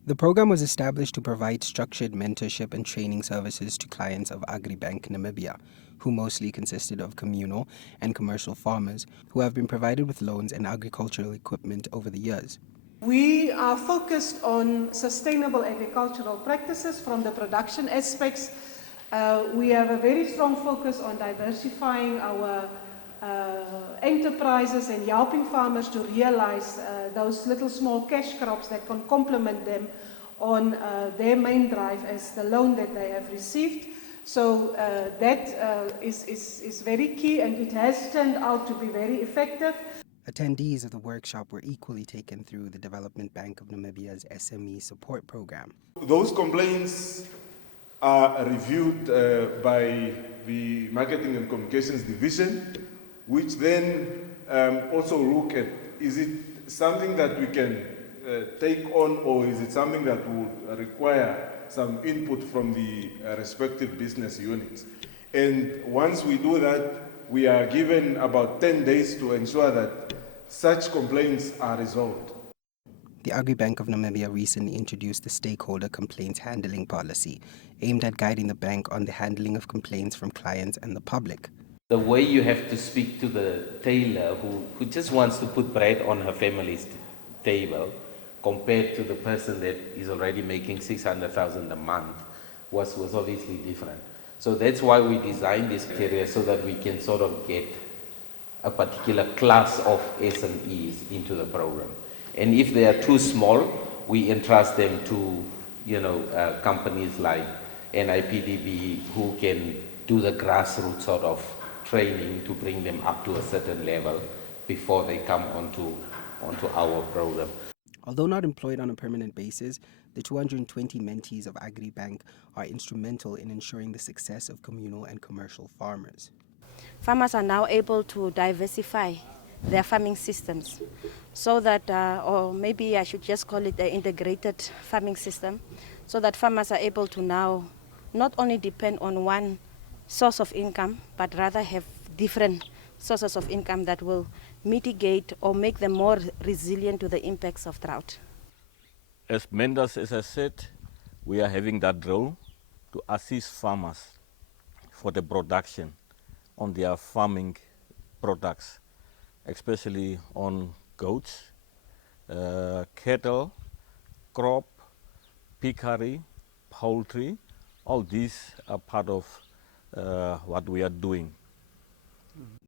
The program was established to provide structured mentorship and training services to clients of AgriBank Namibia, who mostly consisted of communal and commercial farmers who have been provided with loans and agricultural equipment over the years. We are focused on sustainable agricultural practices from the production aspects. We have a very strong focus on diversifying our enterprises and helping farmers to realize those little small cash crops that can complement them on their main drive as the loan that they have received. So that is very key, and it has turned out to be very effective. Attendees of the workshop were equally taken through the Development Bank of Namibia's SME support program. Those complaints are reviewed by the Marketing and Communications Division, which then also look at, is it something that we can take on, or is it something that would require some input from the respective business units. And once we do that, we are given about 10 days to ensure that such complaints are resolved. The AgriBank of Namibia recently introduced the Stakeholder Complaints Handling Policy, aimed at guiding the bank on the handling of complaints from clients and the public. The way you have to speak to the tailor who just wants to put bread on her family's table, compared to the person that is already making 600,000 a month, was obviously different. So that's why we designed this criteria, so that we can sort of get a particular class of SMEs into the program. And if they are too small, we entrust them to companies like NIPDB, who can do the grassroots sort of training to bring them up to a certain level before they come onto our program. Although not employed on a permanent basis, the 220 mentees of AgriBank are instrumental in ensuring the success of communal and commercial farmers. Farmers are now able to diversify their farming systems, so that, or maybe I should just call it the integrated farming system, so that farmers are able to now not only depend on one source of income, but rather have different sources of income that will mitigate or make them more resilient to the impacts of drought. As mentors, as I said, we are having that role to assist farmers for the production on their farming products, especially on goats, cattle, crop, piggery, poultry. All these are part of what we are doing.